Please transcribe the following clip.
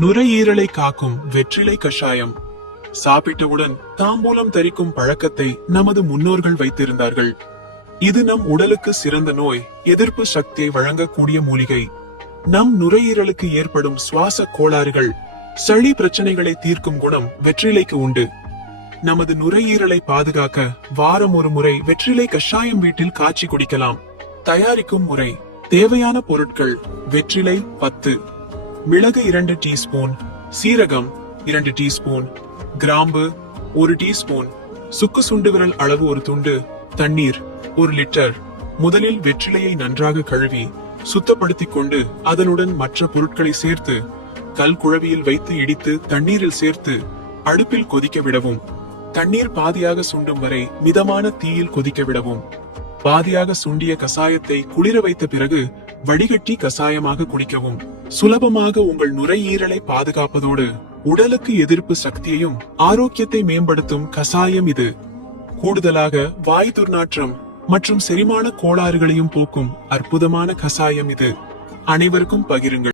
நுரையீரலை காக்கும் வெற்றிலை கஷாயம். சாப்பிட்டவுடன் தாம்பூலம் தரிக்கும் பழக்கத்தை நமது முன்னோர்கள் வைத்திருந்தார்கள். இது நம் உடலுக்கு சிறந்த நோய் எதிர்ப்பு சக்தியை வழங்கக்கூடிய மூலிகை. நம் நுரையீரலுக்கு ஏற்படும் சுவாச கோளாறுகள், சளி பிரச்சனைகளை தீர்க்கும் குணம் வெற்றிலைக்கு உண்டு. நமது நுரையீரலை பாதுகாக்க வாரம் ஒரு முறை வெற்றிலை கஷாயம் வீட்டில் காய்ச்சி குடிக்கலாம். தயாரிக்கும் முறை: தேவையான பொருட்கள்: வெற்றிலை 10, மிளகு 2 டீஸ்பூன், சீரகம் 2 டீஸ்பூன், கிராம்பு 1 டீஸ்பூன், சுக்கு சுண்டு விரல் அளவு 1 துண்டு, தண்ணீர் 1 லிட்டர். முதலில் வெற்றிலையை நன்றாக கழுவி சுத்தப்படுத்திக் கொண்டு அதனுடன் மற்ற பொருட்களை சேர்த்து கல் குழவியில் வைத்து இடித்து தண்ணீரில் சேர்த்து அடுப்பில் கொதிக்க விடவும். தண்ணீர் பாதியாக சுண்டும் வரை மிதமான தீயில் கொதிக்க விடவும். பாதியாக சுண்டிய கசாயத்தை குளிர வைத்த பிறகு வடிகட்டி கசாயமாக குடிக்கவும். சுலபமாக உங்கள் நுரையீரலை பாதுகாப்பதோடு உடலுக்கு எதிர்ப்பு சக்தியையும் ஆரோக்கியத்தை மேம்படுத்தும் கசாயம் இது. கூடுதலாக வாய் துர்நாற்றம் மற்றும் செரிமான கோளாறுகளையும் போக்கும் அற்புதமான கசாயம் இது. அனைவருக்கும் பகிருங்கள்.